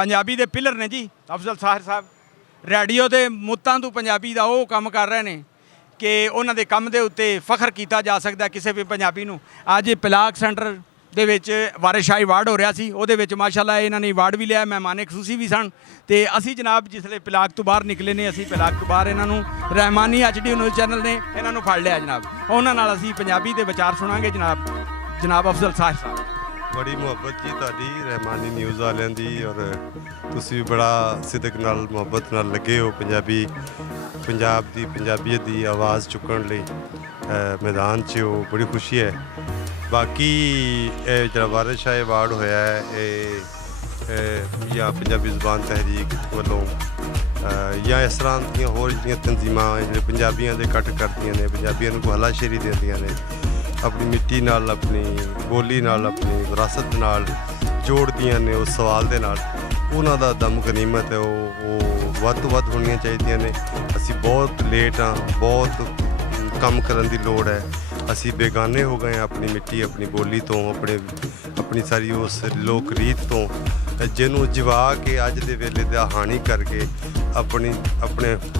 ਪੰਜਾਬੀ ਦੇ ਪਿਲਰ ਨੇ ਜੀ ਅਫਜ਼ਲ ਸਾਹਿਰ ਸਾਹਿਬ। ਰੇਡੀਓ ਦੇ ਮੁੱਤਾਂ ਤੋਂ ਪੰਜਾਬੀ ਦਾ ਉਹ ਕੰਮ ਕਰ ਰਹੇ ਨੇ ਕਿ ਉਹਨਾਂ ਦੇ ਕੰਮ ਦੇ ਉੱਤੇ ਫਖਰ ਕੀਤਾ ਜਾ ਸਕਦਾ ਕਿਸੇ ਵੀ ਪੰਜਾਬੀ ਨੂੰ। ਅੱਜ ਪਲਾਕ ਸੈਂਟਰ ਦੇ ਵਿੱਚ ਵਾਰਿਸ ਸ਼ਾਹ ਅਵਾਰਡ ਹੋ ਰਿਹਾ ਸੀ, ਉਹਦੇ ਵਿੱਚ ਮਾਸ਼ਾਅੱਲਾ ਇਹਨਾਂ ਨੇ ਅਵਾਰਡ ਵੀ ਲਿਆ, ਮਹਿਮਾਨ ਖਸੂਸੀ ਵੀ ਸਨ। ਤੇ ਅਸੀਂ ਜਨਾਬ ਜਿਸਲੇ ਪਲਾਕ ਤੋਂ ਬਾਹਰ ਨਿਕਲੇ ਨੇ, ਅਸੀਂ ਪਲਾਕ ਤੋਂ ਬਾਹਰ ਇਹਨਾਂ ਨੂੰ ਰਹਿਮਾਨੀ HD ਨਿਊਜ਼ ਚੈਨਲ ਨੇ ਇਹਨਾਂ ਨੂੰ ਫੜ ਲਿਆ ਜਨਾਬ। ਉਹਨਾਂ ਨਾਲ ਅਸੀਂ ਪੰਜਾਬੀ ਦੇ ਵਿਚਾਰ ਸੁਣਾਂਗੇ ਜਨਾਬ ਅਫਜ਼ਲ ਸਾਹਿਰ ਸਾਹਿਬ। बड़ी मुहब्बत जी तुहाडी रहमानी न्यूज़ वालियां दी, और तुसी भी बड़ा सिदक नाल मुहब्बत नाल लगे हो पंजाब दी पंजाबीयत दी आवाज़ चुकण लई मैदान च हो, बड़ी खुशी है। बाकी जो वारिस शाह अवार्ड होया है या पंजाबी ज़ुबान तहरीक वालों या इस तरह दी होर जिहड़ियां तंजीमां जिहड़े पंजाबियां दे कट करदियां ने, पंजाबियां नूं हलाशेरी दिंदियां ने, अपनी मिट्टी नाल अपनी बोली नाल अपनी विरासत नाल जोड़दियां ने उस सवाल दे नाल। उन्हां दा दम गनीमत है, वो वध तो वध होणीਆਂ ਚਾਹੀਦੀਆਂ ਨੇ। ਅਸੀਂ ਬਹੁਤ ਲੇਟ ਹਾਂ, ਬਹੁਤ ਕੰਮ ਕਰਨ ਦੀ ਲੋੜ ਹੈ। ਅਸੀਂ ਬੇਗਾਨੇ ਹੋ ਗਏ ਆਪਣੀ ਮਿੱਟੀ ਆਪਣੀ ਬੋਲੀ ਤੋਂ, ਆਪਣੀ ਸਾਰੀ ਉਸ ਲੋਕ ਰੀਤ ਤੋਂ, ਜਿਹਨੂੰ ਜਿਵਾ ਕੇ ਅੱਜ ਦੇ ਵੇਲੇ ਦਾ ਹਾਨੀ ਕਰਕੇ ਆਪਣੇ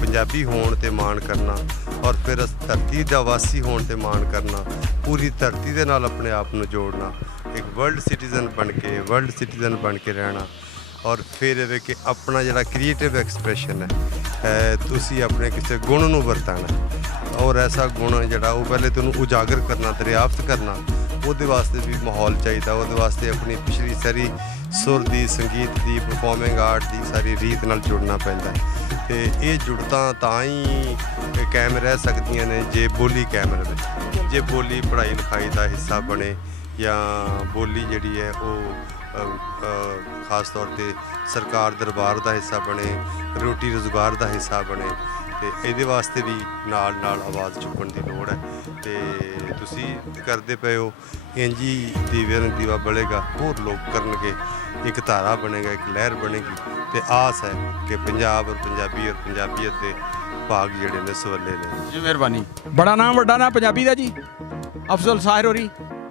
ਪੰਜਾਬੀ ਹੋਣ ਤੇ ਮਾਣ ਕਰਨਾ, ਔਰ ਫਿਰ ਇਸ ਧਰਤੀ ਦਾ ਵਾਸੀ ਹੋਣ ਤੇ ਮਾਣ ਕਰਨਾ, ਪੂਰੀ ਧਰਤੀ ਦੇ ਨਾਲ ਆਪਣੇ ਆਪ ਨੂੰ ਜੋੜਨਾ, ਇੱਕ ਵਰਲਡ ਸਿਟੀਜ਼ਨ ਬਣ ਕੇ ਰਹਿਣਾ। ਔਰ ਫਿਰ ਇਹ ਕਿ ਆਪਣਾ ਜਿਹੜਾ ਕ੍ਰੀਏਟਿਵ ਐਕਸਪ੍ਰੈਸ਼ਨ ਹੈ, ਤੁਸੀਂ ਆਪਣੇ ਕਿਸੇ ਗੁਣ ਨੂੰ ਵਰਤਣਾ, ਔਰ ਐਸਾ ਗੁਣ ਜਿਹੜਾ ਉਹ ਪਹਿਲੇ ਤੁਹਾਨੂੰ ਉਜਾਗਰ ਕਰਨਾ, ਦਰਿਆਫਤ ਕਰਨਾ, ਉਹਦੇ ਵਾਸਤੇ ਵੀ ਮਾਹੌਲ ਚਾਹੀਦਾ। ਉਹਦੇ ਵਾਸਤੇ ਆਪਣੀ ਪਿਛਲੀ ਸਾਰੀ ਸੁਰ ਦੀ, ਸੰਗੀਤ ਦੀ, ਪਰਫੋਰਮਿੰਗ ਆਰਟ ਦੀ ਸਾਰੀ ਰੀਤ ਨਾਲ ਜੁੜਨਾ ਪੈਂਦਾ। ਅਤੇ ਇਹ ਜੁੜਤਾਂ ਤਾਂ ਹੀ ਕਾਇਮ ਰਹਿ ਸਕਦੀਆਂ ਨੇ ਜੇ ਬੋਲੀ ਕਾਇਮ ਰਹੇ, ਜੇ ਬੋਲੀ ਪੜ੍ਹਾਈ ਲਿਖਾਈ ਦਾ ਹਿੱਸਾ ਬਣੇ, ਜਾਂ ਬੋਲੀ ਜਿਹੜੀ ਹੈ ਉਹ ਖਾਸ ਤੌਰ 'ਤੇ ਸਰਕਾਰ ਦਰਬਾਰ ਦਾ ਹਿੱਸਾ ਬਣੇ, ਰੋਟੀ ਰੁਜ਼ਗਾਰ ਦਾ ਹਿੱਸਾ ਬਣੇ। ਅਤੇ ਇਹਦੇ ਵਾਸਤੇ ਵੀ ਨਾਲ ਆਵਾਜ਼ ਚੁੱਕਣ ਦੀ ਲੋੜ ਹੈ। ਅਤੇ ਤੁਸੀਂ ਕਰਦੇ ਪਏ ਹੋ, ਇੰਝ ਹੀ ਦੀਵੇ ਨੂੰ ਦੀਵਾ ਬਲੇਗਾ, ਹੋਰ ਲੋਕ ਕਰਨਗੇ, ਇੱਕ ਧਾਰਾ ਬਣੇਗਾ, ਇੱਕ ਲਹਿਰ ਬਣੇਗੀ। ਅਤੇ ਆਸ ਹੈ ਕਿ ਪੰਜਾਬ ਔਰ ਪੰਜਾਬੀ ਔਰ ਪੰਜਾਬੀਅਤ ਦੇ ਭਾਗ ਜਿਹੜੇ ਨੇ ਸਵੱਲੇ ਨੇ। ਜੀ ਮਿਹਰਬਾਨੀ। ਬੜਾ ਨਾਮ ਵੱਡਾ ਨਾ ਪੰਜਾਬੀ ਦਾ ਜੀ, ਅਫਜ਼ਲ ਸਾਹਿਰ ਹੋਰੀ।